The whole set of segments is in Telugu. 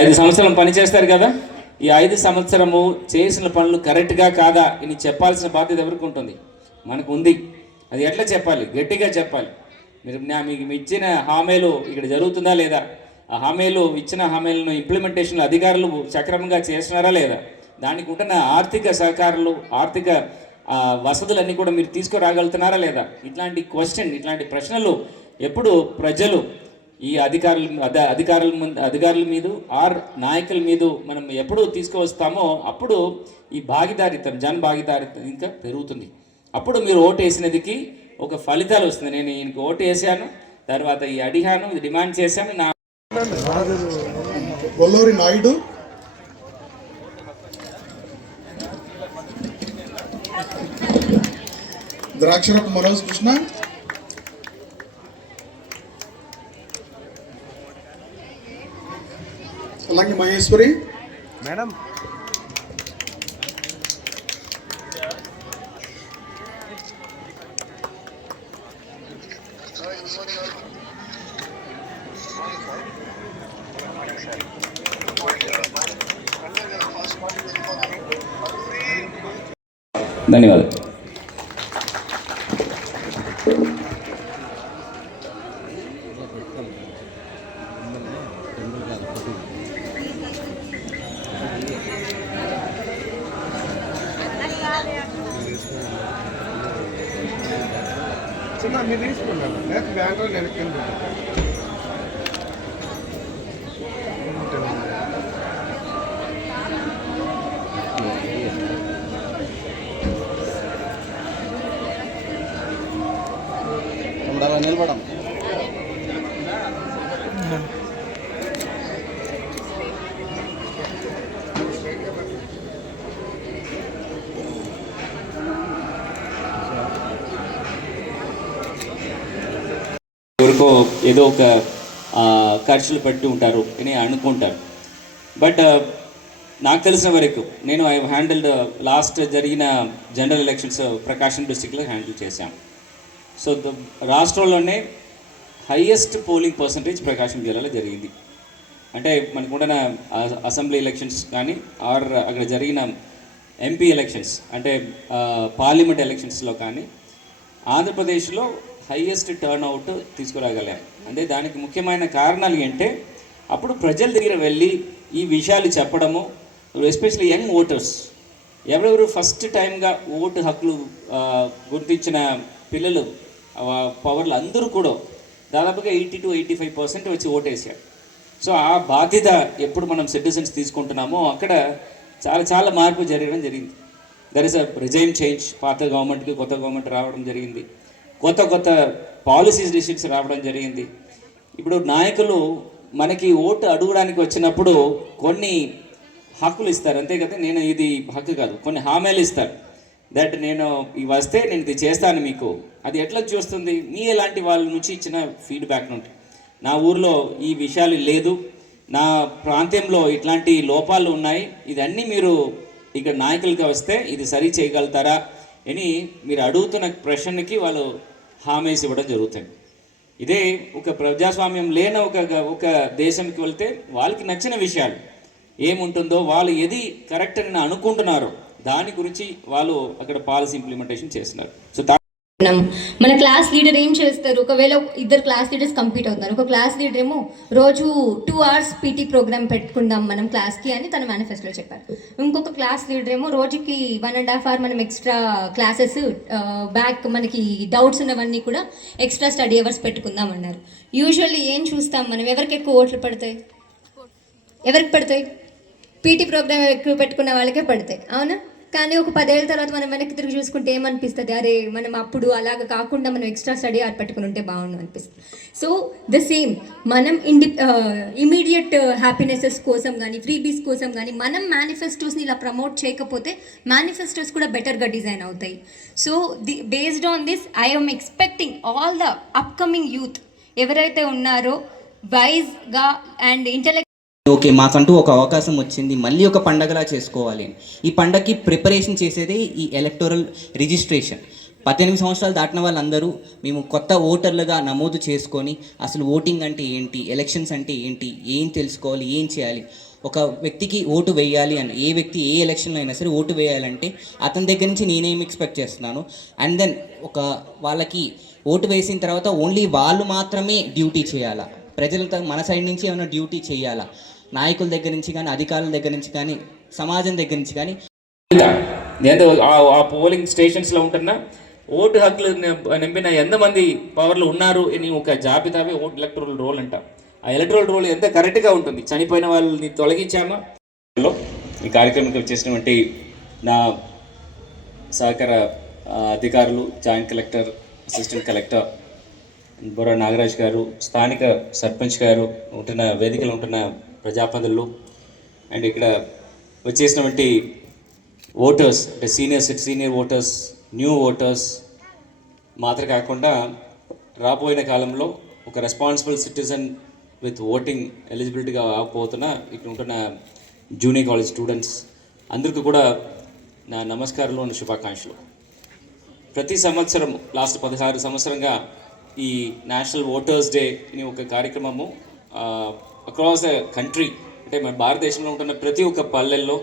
ఐదు సంవత్సరం పనిచేస్తారు కదా? ఈ ఐదు సంవత్సరము చేసిన పనులు కరెక్ట్గా కాదా అని చెప్పాల్సిన బాధ్యత ఎవరికి ఉంటుంది? మనకు ఉంది. అది ఎట్లా చెప్పాలి? గట్టిగా చెప్పాలి. మీరు నా మీకు ఇచ్చిన హామీలు ఇక్కడ జరుగుతుందా లేదా? ఆ హామీలు ఇచ్చిన హామీలను ఇంప్లిమెంటేషన్లు అధికారులు సక్రమంగా చేస్తున్నారా లేదా? దానికి ఉంటున్న ఆర్థిక సహకారాలు ఆర్థిక వసతులన్నీ కూడా మీరు తీసుకురాగలుగుతున్నారా లేదా? ఇట్లాంటి క్వశ్చన్ ఇట్లాంటి ప్రశ్నలు ఎప్పుడు ప్రజలు ఈ అధికారుల అధికారుల ముందు అధికారుల మీద ఆర్ నాయకుల మీద మనం ఎప్పుడు తీసుకువస్తామో అప్పుడు ఈ భాగీదారిత్వం జన భాగీదారిత్వం ఇంకా పెరుగుతుంది. అప్పుడు మీరు ఓటు వేసినదికి ఒక ఫలితాలు వస్తుంది. నేను ఈయనకి ఓటు వేసాను తర్వాత ఈ అడిగాను ఇది డిమాండ్ చేశాను నా నాయుడు. ద్రాక్షరపు మనోజ్ కృష్ణ. అలాగే మహేశ్వరి. మేడం. ధన్యవాదాలు. ఎవరికో ఏదో ఒక ఖర్చులు పెట్టి ఉంటారు అని అనుకుంటారు. బట్ నాకు తెలిసిన వరకు నేను ఐ హ్యాండిల్డ్ లాస్ట్ జరిగిన జనరల్ ఎలక్షన్స్ ప్రకాశం డిస్టిక్లో హ్యాండిల్ చేశాం సో రాష్ట్రంలోనే హైయెస్ట్ పోలింగ్ పర్సంటేజ్ ప్రకాశం జిల్లాలో జరిగింది. అంటే మనకున్న అసెంబ్లీ ఎలక్షన్స్ కానీ ఆర్ అక్కడ జరిగిన ఎంపీ ఎలక్షన్స్ అంటే పార్లమెంట్ ఎలక్షన్స్లో కానీ ఆంధ్రప్రదేశ్లో హైయెస్ట్ టర్న్ అవుట్ తీసుకురాగలం అంటే దానికి ముఖ్యమైన కారణాలు ఏంటంటే అప్పుడు ప్రజల దగ్గర వెళ్ళి ఈ విషయాలు చెప్పడము ఎస్పెషల్లీ యంగ్ ఓటర్స్. ఎవరెవరు ఫస్ట్ టైంగా ఓటు హక్కులు గుర్తించిన పిల్లలు పవర్లు అందరూ కూడా దాదాపుగా eighty to eighty five percent వచ్చి ఓటేసారు సో ఆ బాధ్యత ఎప్పుడు మనం సిటిజన్స్ తీసుకుంటున్నామో అక్కడ చాలా చాలా మార్పు జరగడం జరిగింది. There is a resign change పాత గవర్నమెంట్కి కొత్త గవర్నమెంట్ రావడం జరిగింది. కొత్త కొత్త పాలసీస్ డిసిషన్స్ రావడం జరిగింది. ఇప్పుడు నాయకులు మనకి ఓటు అడగడానికి వచ్చినప్పుడు కొన్ని హక్కులు ఇస్తారు. అంతే కదా? నేను ఇది హక్కు కాదు. కొన్ని హామీలు ఇస్తారు. దట్ నేను ఇవి వస్తే నేను ఇది చేస్తాను మీకు. అది ఎట్లా చూస్తుంది? మీ ఎలాంటి వాళ్ళ నుంచి ఇచ్చిన ఫీడ్బ్యాక్ నుండి. నా ఊర్లో ఈ విషయాలు లేదు. నా ప్రాంతంలో ఇట్లాంటి లోపాలు ఉన్నాయి. ఇదన్నీ మీరు ఇక్కడ నాయకులుగా వస్తే ఇది సరి చేయగలుగుతారా? అని మీరు అడుగుతున్న ప్రశ్నకి వాళ్ళు హామీస్ ఇవ్వడం జరుగుతుంది. ఇదే ఒక ప్రజాస్వామ్యం లేని ఒక ఒక దేశంకి వెళ్తే వాళ్ళకి నచ్చిన విషయాలు ఏముంటుందో వాళ్ళు ఏది కరెక్ట్ అని అనుకుంటున్నారో దాని గురించి వాళ్ళు అక్కడ పాలసీ ఇంప్లిమెంటేషన్ చేస్తున్నారు. సో మన. క్లాస్ లీడర్ ఏం చేస్తారు? ఒకవేళ ఇద్దరు క్లాస్ లీడర్స్ కంప్లీట్ అవుతున్నారు ఒక క్లాస్ లీడర్ ఏమో రోజు టూ అవర్స్ పీటీ ప్రోగ్రామ్ పెట్టుకుందాం మనం క్లాస్కి అని తన మేనిఫెస్టోలో చెప్పారు. ఇంకొక క్లాస్ లీడర్ ఏమో రోజుకి వన్ అండ్ హాఫ్ అవర్ మనం ఎక్స్ట్రా క్లాసెస్ బ్యాక్ మనకి డౌట్స్ ఉన్నవన్నీ కూడా ఎక్స్ట్రా స్టడీ అవర్స్ పెట్టుకుందాం అన్నారు. యూజువల్లీ ఏం చూస్తాం మనం? ఎవరికి ఎక్కువ ఓట్లు పడతాయి? ఎవరికి పడతాయి? పీటీ ప్రోగ్రామ్ ఎక్కువ పెట్టుకున్న వాళ్ళకే పడతాయి. అవునా? కానీ ఒక పదేళ్ళ తర్వాత మనం వెనక్కి తిరిగి చూసుకుంటే ఏమనిపిస్తుంది? అరే మనం అప్పుడు అలాగ కాకుండా మనం ఎక్స్ట్రా స్టడీ ఆర్ పెట్టుకుని ఉంటే బాగుండు అనిపిస్తుంది. సో ద సేమ్ మనం ఇండి ఇమీడియట్ హ్యాపీనెసెస్ కోసం కానీ ఫ్రీబీస్ కోసం కానీ మనం మేనిఫెస్టోస్ని ఇలా ప్రమోట్ చేయకపోతే మేనిఫెస్టోస్ కూడా బెటర్గా డిజైన్ అవుతాయి. So the based on this I'm expecting all the upcoming youth ఎవరైతే ఉన్నారో వైజ్గా అండ్ ఇంటలెక్ట్ ఓకే మాకంటూ ఒక అవకాశం వచ్చింది. మళ్ళీ ఒక పండగలా చేసుకోవాలి అని. ఈ పండగకి ప్రిపరేషన్ చేసేదే ఈ ఎలక్టోరల్ రిజిస్ట్రేషన్. పద్దెనిమిది సంవత్సరాలు దాటిన వాళ్ళందరూ మేము కొత్త ఓటర్లుగా నమోదు చేసుకొని అసలు ఓటింగ్ అంటే ఏంటి ఎలక్షన్స్ అంటే ఏంటి ఏం తెలుసుకోవాలి ఏం చేయాలి ఒక వ్యక్తికి ఓటు వేయాలి అని ఏ వ్యక్తి ఏ ఎలక్షన్లో అయినా సరే ఓటు వేయాలంటే అతని దగ్గర నుంచి నేనేం ఎక్స్పెక్ట్ చేస్తున్నాను? అండ్ దెన్ ఒక వాళ్ళకి ఓటు వేసిన తర్వాత ఓన్లీ వాళ్ళు మాత్రమే డ్యూటీ చేయాలా? ప్రజలతో మన సైడ్ నుంచి ఏమైనా డ్యూటీ చేయాలా? నాయకుల దగ్గర నుంచి కానీ అధికారుల దగ్గర నుంచి కానీ సమాజం దగ్గర నుంచి కానీ. నేను ఆ- పోలింగ్ స్టేషన్స్లో ఉంటున్న ఓటు హక్కులు నింపిన ఎంతమంది పవర్లు ఉన్నారు అని ఒక జాబితావే ఓట్ ఎలక్ట్రల్ రోల్ అంట. ఆ ఎలక్ట్రల్ రోల్ ఎంత కరెక్ట్గా ఉంటుంది? చనిపోయిన వాళ్ళని తొలగించామా? ఈ కార్యక్రమానికి వచ్చేసినటువంటి నా సహకార అధికారులు joint collector assistant collector Borra Nagaraj గారు స్థానిక సర్పంచ్ గారు ఉంటున్న వేదికలో ఉంటున్న ప్రజాప్రతినిధులు అండ్ ఇక్కడ వచ్చేసినటువంటి ఓటర్స్ అంటే senior senior voters new voters మాత్రం కాకుండా రాబోయిన కాలంలో ఒక రెస్పాన్సిబుల్ సిటిజన్ విత్ ఓటింగ్ ఎలిజిబిలిటీగా పోతున్న ఇక్కడ ఉంటున్న జూనియర్ కాలేజ్ స్టూడెంట్స్ అందరికీ కూడా నా నమస్కారాలు ఉన్న శుభాకాంక్షలు. ప్రతి సంవత్సరం లాస్ట్ పదహారు సంవత్సరంగా ఈ నేషనల్ ఓటర్స్ డే అని ఒక కార్యక్రమము అక్రాస్ ద కంట్రీ అంటే మన భారతదేశంలో ఉంటున్న ప్రతి ఒక్క పల్లెల్లో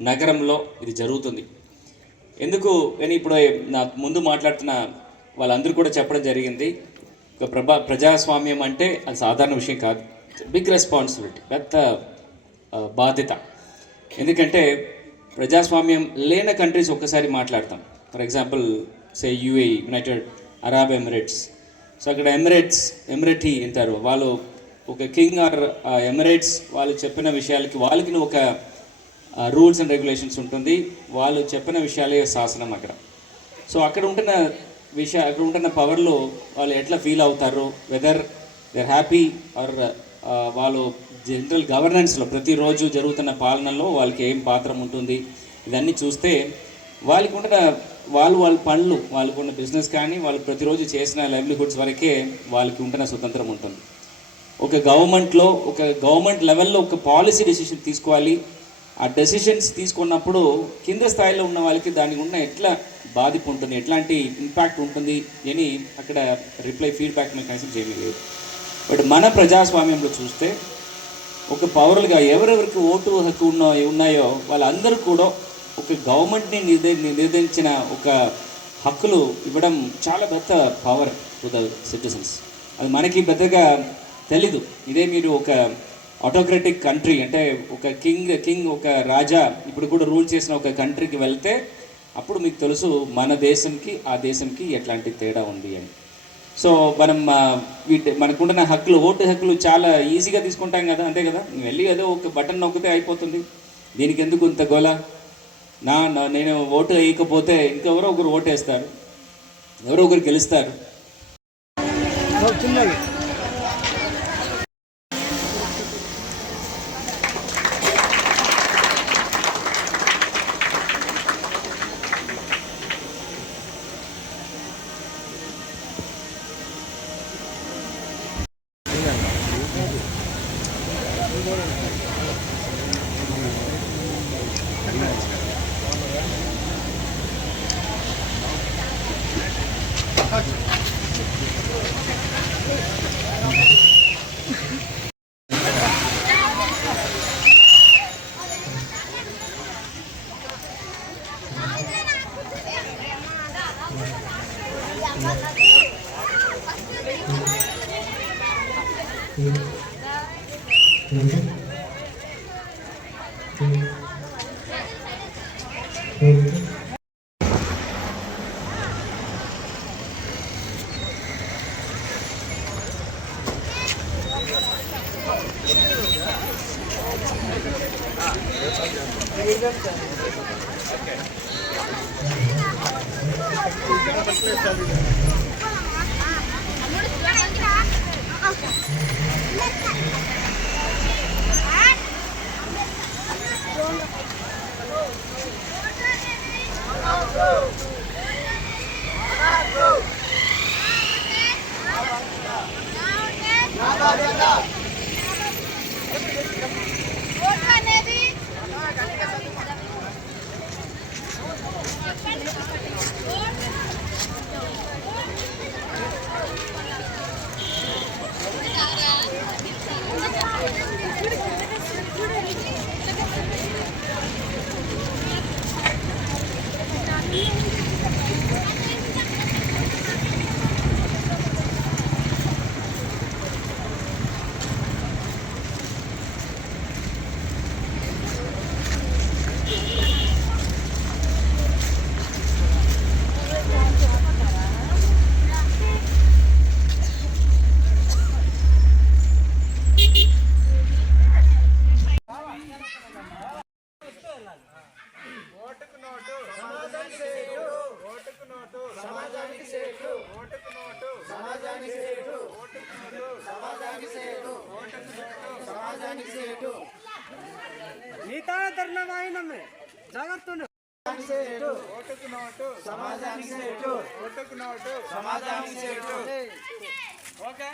నగరంలో ఇది జరుగుతుంది. ఎందుకు అని ఇప్పుడు నా ముందు మాట్లాడుతున్న వాళ్ళందరూ కూడా చెప్పడం జరిగింది. ఒక ప్రభా ప్రజాస్వామ్యం అంటే అది సాధారణ విషయం కాదు. బిగ్ రెస్పాన్సిబిలిటీ పెద్ద బాధ్యత. ఎందుకంటే ప్రజాస్వామ్యం లేని కంట్రీస్ ఒక్కసారి మాట్లాడతాం. For example say UA united Arab Emirates so అక్కడ ఎమిరేట్స్ ఎమిరేటీ అంటారు వాళ్ళు ఒక కింగ్ ఆర్ ఎమిరేట్స్ వాళ్ళు చెప్పిన విషయాలకి వాళ్ళకి ఒక రూల్స్ అండ్ రెగ్యులేషన్స్ ఉంటుంది. వాళ్ళు చెప్పిన విషయాలే శాసనం అక్కడ. సో అక్కడ ఉంటున్న విషయ అక్కడ ఉంటున్న పవర్లో వాళ్ళు ఎట్లా ఫీల్ అవుతారు? వెదర్ దర్ హ్యాపీ ఆర్ వాళ్ళు జనరల్ గవర్నెన్స్లో ప్రతిరోజు జరుగుతున్న పాలనలో వాళ్ళకి ఏం పాత్ర ఉంటుంది? ఇవన్నీ చూస్తే వాళ్ళకి ఉంటున్న వాళ్ళు వాళ్ళ పనులు వాళ్ళకు ఉన్న బిజినెస్ కానీ వాళ్ళు ప్రతిరోజు చేసిన లైవ్లీహుడ్స్ వరకే వాళ్ళకి ఉంటున్న స్వతంత్రం ఉంటుంది. ఒక గవర్నమెంట్లో ఒక గవర్నమెంట్ లెవెల్లో ఒక పాలసీ డెసిషన్ తీసుకోవాలి. ఆ డెసిషన్స్ తీసుకున్నప్పుడు కింద స్థాయిలో ఉన్న వాళ్ళకి దానికి ఉన్న ఎట్లా బాధిపు ఉంటుంది ఎట్లాంటి ఇంపాక్ట్ ఉంటుంది అని అక్కడ రిప్లై ఫీడ్బ్యాక్ మెకానిజం చేయలేదు బట్ మన ప్రజాస్వామ్యంలో చూస్తే ఒక పౌరులుగా ఎవరెవరికి ఓటు హక్కు ఉన్న ఉన్నాయో వాళ్ళందరూ కూడా ఒక గవర్నమెంట్ని నిర్దే నిర్దేశించిన ఒక హక్కులు ఇవ్వడం చాలా పెద్ద పవర్ టు ద సిటిజన్స్ అది మనకి పెద్దగా తెలీదు. ఇదే మీరు ఒక ఆటోక్రటిక్ కంట్రీ అంటే ఒక కింగ్ కింగ్ ఒక రాజా ఇప్పుడు కూడా రూల్ చేసిన ఒక కంట్రీకి వెళ్తే అప్పుడు మీకు తెలుసు మన దేశంకి ఆ దేశంకి ఎట్లాంటి తేడా ఉంది అని. సో మనం వీటి మనకుంటున్న హక్కులు ఓటు హక్కులు చాలా ఈజీగా తీసుకుంటాం కదా అంతే కదా? వెళ్ళి ఏదో ఒక బటన్ నొక్కితే అయిపోతుంది. దీనికి ఎందుకు ఇంత గోల? నా నా- నేను ఓటు వేయకపోతే ఇంకెవరో ఒకరు ఓటు వేస్తారు ఎవరో ఒకరు గెలుస్తారు. చిన్నది. 둘, 둘, 둘, 둘. Okay. ఓట్ నీతా తరుణమైనమ్మే జాగ్రత్త ఓటుకు నోటు సమాజానికి సేటు ఓటుకు నోటు సమాజానికి సేటు ఓకే.